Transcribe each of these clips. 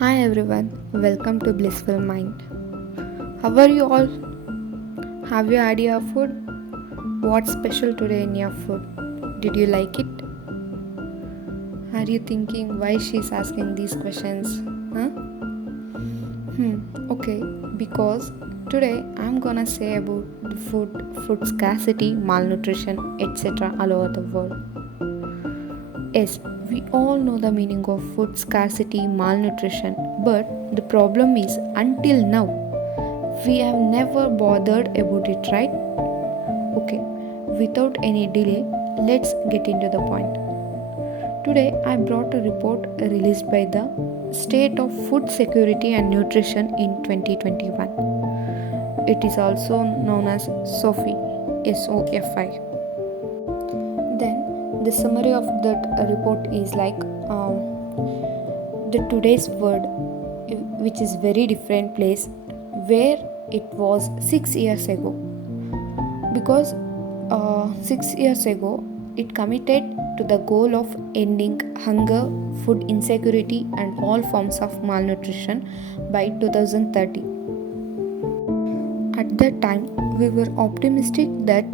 Hi everyone, welcome to Blissful Mind. How are you all? Have you had your food? What's special today in your food? Did you like it? Are you thinking why she's asking these questions? Huh? Okay, because today I'm gonna say about the food scarcity, malnutrition, etc. all over the world. Yes, we all know the meaning of food scarcity, malnutrition, but the problem is until now we have never bothered about it, right? Okay, without any delay, let's get into the point. Today, I brought a report released by the State of Food Security and Nutrition in 2021. It is also known as SOFI, SOFI. Then, the summary of that report is like the today's world, which is very different place where it was 6 years ago, because 6 years ago it committed to the goal of ending hunger, food insecurity and all forms of malnutrition by 2030. At that time we were optimistic that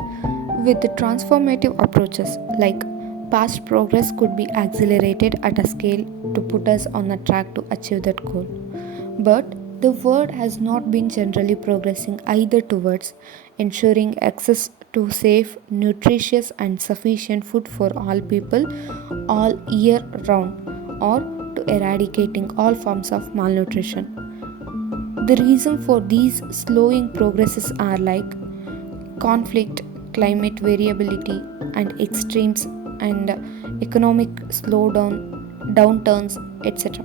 with the transformative approaches like past progress could be accelerated at a scale to put us on a track to achieve that goal. But the world has not been generally progressing either towards ensuring access to safe, nutritious, and sufficient food for all people all year round or to eradicating all forms of malnutrition. The reason for these slowing progresses are like conflict, climate variability, and extremes, and economic slowdown, downturns, etc.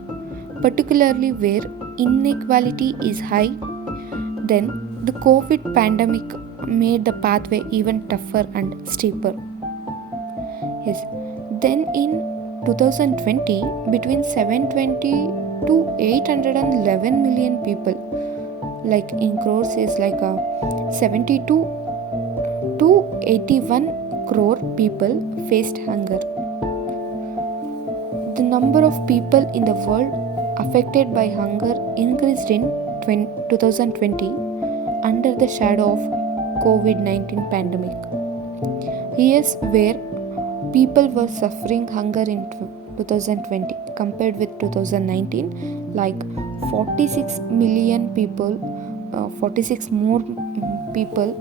Particularly where inequality is high, then the COVID pandemic made the pathway even tougher and steeper. Yes. Then in 2020, between 720 to 811 million people, like in crores is like a 72 to 81 crore people faced hunger. The number of people in the world affected by hunger increased in 2020 under the shadow of COVID-19 pandemic. Here's where people were suffering hunger in 2020 compared with 2019, like 46 million people, 46 more people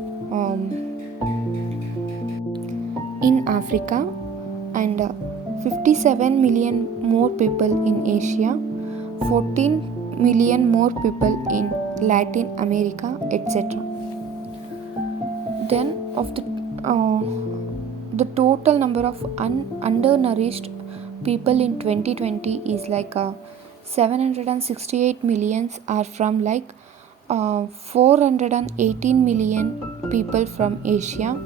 in Africa, and 57 million more people in Asia, 14 million more people in Latin America, etc. Then of the total number of undernourished people in 2020 is like 768 millions are from like 418 million people from Asia,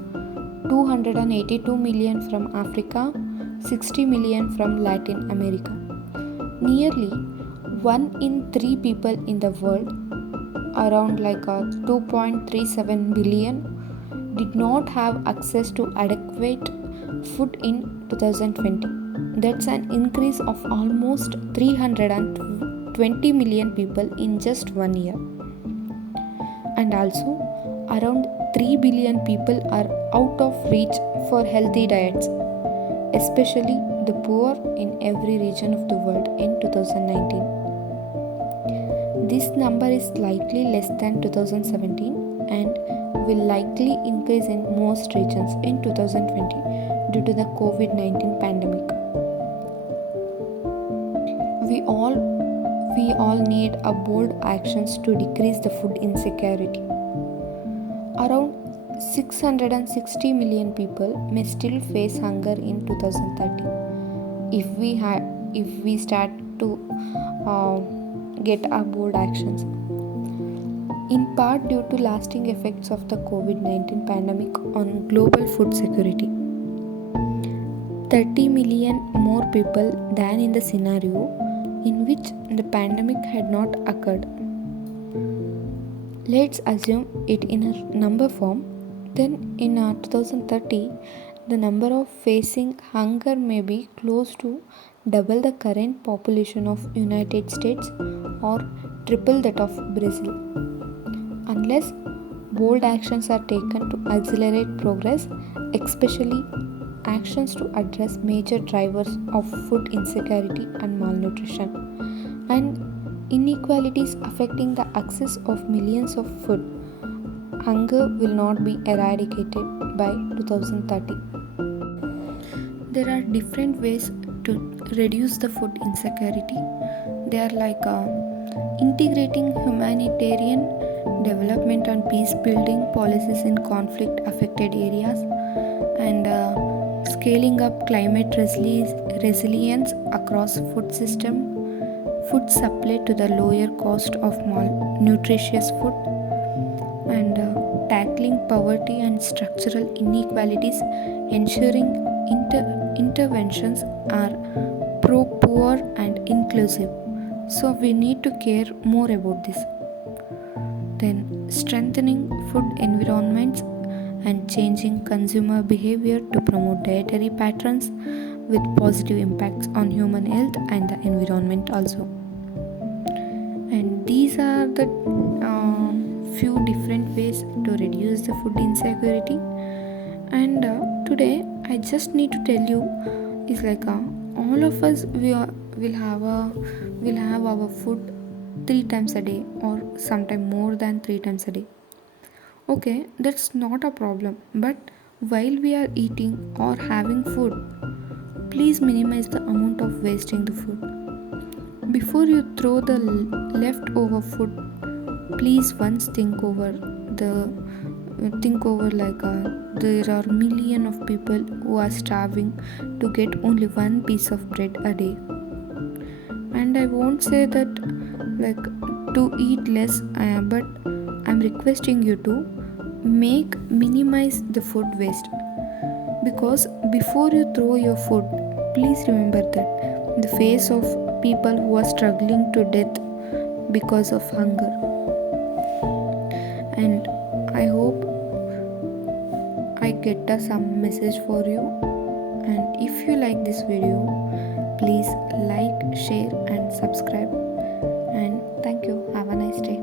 282 million from Africa, 60 million from Latin America. Nearly 1 in 3 people in the world, around like 2.37 billion, did not have access to adequate food in 2020. That's an increase of almost 320 million people in just 1 year. And also, around 3 billion people are out of reach for healthy diets, especially the poor in every region of the world in 2019. This number is slightly less than 2017 and will likely increase in most regions in 2020 due to the COVID-19 pandemic. We all need a bold actions to decrease the food insecurity. Around 660 million people may still face hunger in 2030 if we start to get our bold actions. In part due to lasting effects of the COVID-19 pandemic on global food security. 30 million more people than in the scenario in which the pandemic had not occurred. Let's assume it in a number form. Then in 2030, the number of facing hunger may be close to double the current population of United States or triple that of Brazil. Unless bold actions are taken to accelerate progress, especially actions to address major drivers of food insecurity and malnutrition, and inequalities affecting the access of millions of food, hunger will not be eradicated by 2030. There are different ways to reduce the food insecurity. They are like integrating humanitarian development and peace building policies in conflict affected areas, and scaling up climate resilience across food supply to the lower cost of nutritious food, and tackling poverty and structural inequalities, ensuring interventions are pro poor and inclusive. So we need to care more about this. Then strengthening food environments and changing consumer behavior to promote dietary patterns with positive impacts on human health and the environment also. And these are the few different ways to reduce the food insecurity. And today I just need to tell you is like all of us will have our food 3 times a day, or sometime more than 3 times a day. Okay, that's not a problem. But while we are eating or having food, please minimize the amount of wasting the food. Before you throw the leftover food, please once think over like there are million of people who are starving to get only one piece of bread a day. And I won't say that like to eat less, but I'm requesting you to minimize the food waste, because before you throw your food, please remember that the face of people who are struggling to death because of hunger. And I hope I get some message for you. And if you like this video, please like, share and subscribe. And thank you. Have a nice day.